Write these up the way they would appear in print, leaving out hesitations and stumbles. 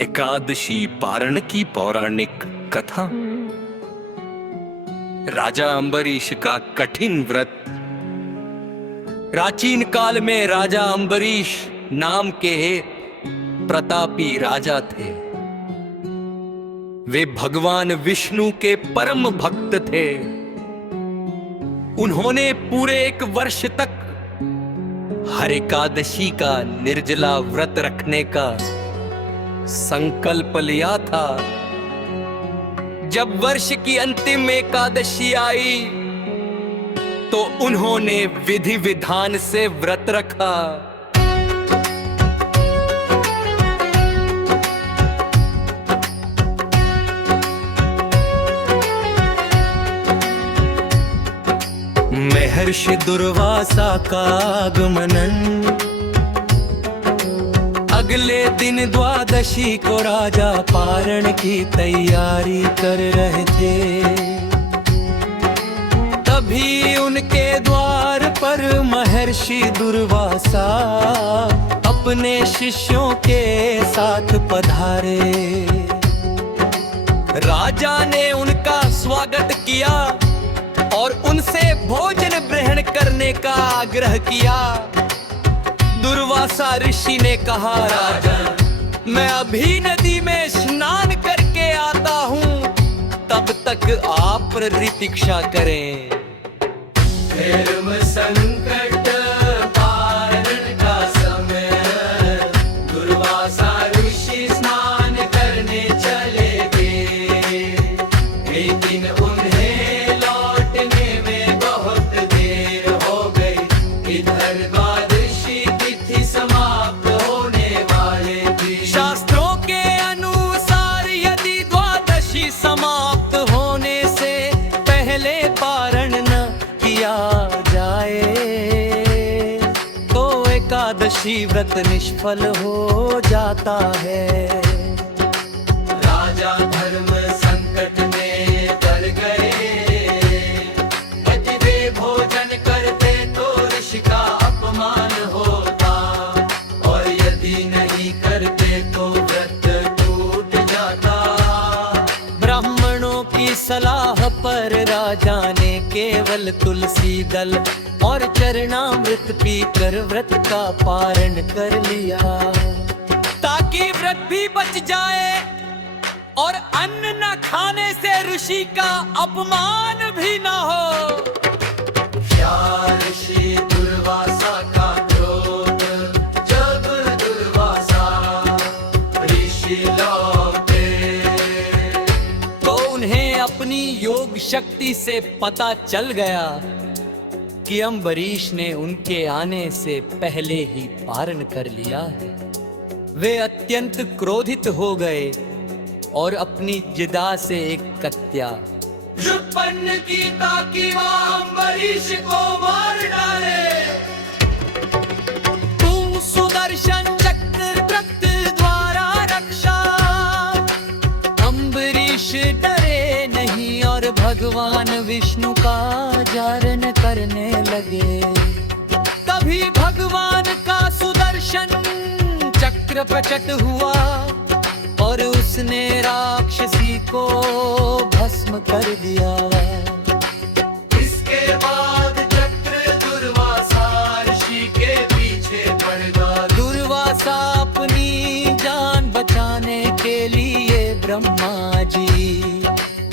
एकादशी पारण की पौराणिक कथा। राजा अम्बरीश का कठिन व्रत। प्राचीन काल में राजा अम्बरीश नाम के प्रतापी राजा थे। वे भगवान विष्णु के परम भक्त थे। उन्होंने पूरे 1 वर्ष तक हर एकादशी का निर्जला व्रत रखने का संकल्प लिया था। जब वर्ष की अंतिम एकादशी आई तो उन्होंने विधि विधान से व्रत रखा। महर्षि दुर्वासा का आगमन। अगले दिन द्वादशी को राजा पारण की तैयारी कर रहे थे। तभी उनके द्वार पर महर्षि दुर्वासा अपने शिष्यों के साथ पधारे। राजा ने उनका स्वागत किया और उनसे भोजन ग्रहण करने का आग्रह किया। दुर्वासा ऋषि ने कहा, राजन, मैं अभी नदी में स्नान करके आता हूँ, तब तक आप प्रतीक्षा करें। धर्म संकट पारण का समय, दुर्वासा ऋषि स्नान करने चले गए। लेकिन उन्हें लौटने में बहुत देर हो गई। इधर द्वादशी तिथि समाप्त होने वाले थी। शास्त्रों के अनुसार यदि द्वादशी समाप्त होने से पहले पारण न किया जाए तो एकादशी व्रत निष्फल हो जाता है। राजा धर्म संकट में पड़ गए। यदि वे भोजन करते तो ऋषि का अपमान होता, और यदि नहीं करते तो व्रत टूट जाता। ब्राह्मणों की सलाह पर राजा ने केवल तुलसी दल और चरणामृत पीकर व्रत का पारण कर लिया, ताकि व्रत भी बच जाए और अन्न न खाने से ऋषि का अपमान भी न हो। क्या ऋषि दुर्वासा का क्रोध, जब दुर्वासा ऋषि लौटे तो उन्हें अपनी योग शक्ति से पता चल गया कि अम्बरीश ने उनके आने से पहले ही पारण कर लिया है। वे अत्यंत क्रोधित हो गए और अपनी जिदा से एक कत्या उत्पन्न की ताकि वह अम्बरीश को मार डाले। तुम सुदर्शन चक्र व्रत द्वारा रक्षा। अम्बरीश डरे नहीं और भगवान विष्णु का जारण करने लगे। तभी भगवान का सुदर्शन चक्र प्रकट हुआ और उसने राक्षसी को भस्म कर दिया। इसके बाद चक्र दुर्वासा ऋषि के पीछे पड़ गया। दुर्वासा अपनी जान बचाने के लिए ब्रह्मा जी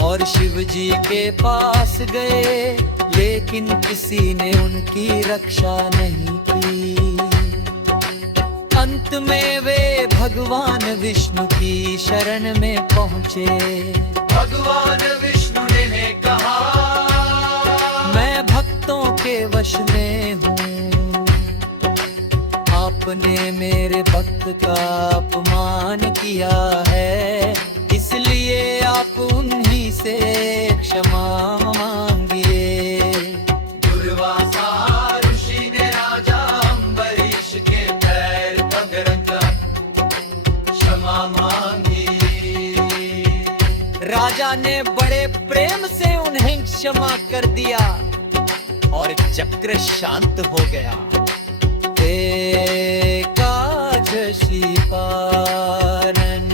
और शिव जी के पास गए, लेकिन किसी ने उनकी रक्षा नहीं की। अंत में वे भगवान विष्णु की शरण में पहुँचे। भगवान विष्णु ने कहा, मैं भक्तों के वश में हूँ। आपने मेरे भक्त का अपमान किया है, इसलिए आप उन्हीं से क्षमा मांगिए। दुर्वासा ऋषि ने राजा अम्बरीश के पैर पकड़कर क्षमा मांगी। राजा ने बड़े प्रेम से उन्हें क्षमा कर दिया और चक्र शांत हो गया। एकादशी पारण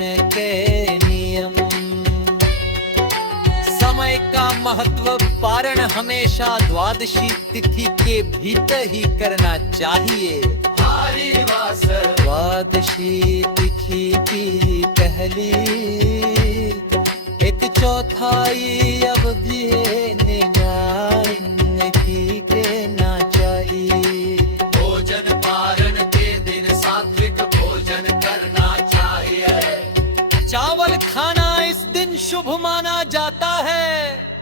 महत्व पारण हमेशा द्वादशी तिथि के भीतर ही करना चाहिए। द्वादशी तिथि की पहली एक चौथाई अवधि की देना चाहिए। भोजन पारण के दिन सात्विक भोजन करना चाहिए। चावल खाना इस दिन शुभ माना जाता है।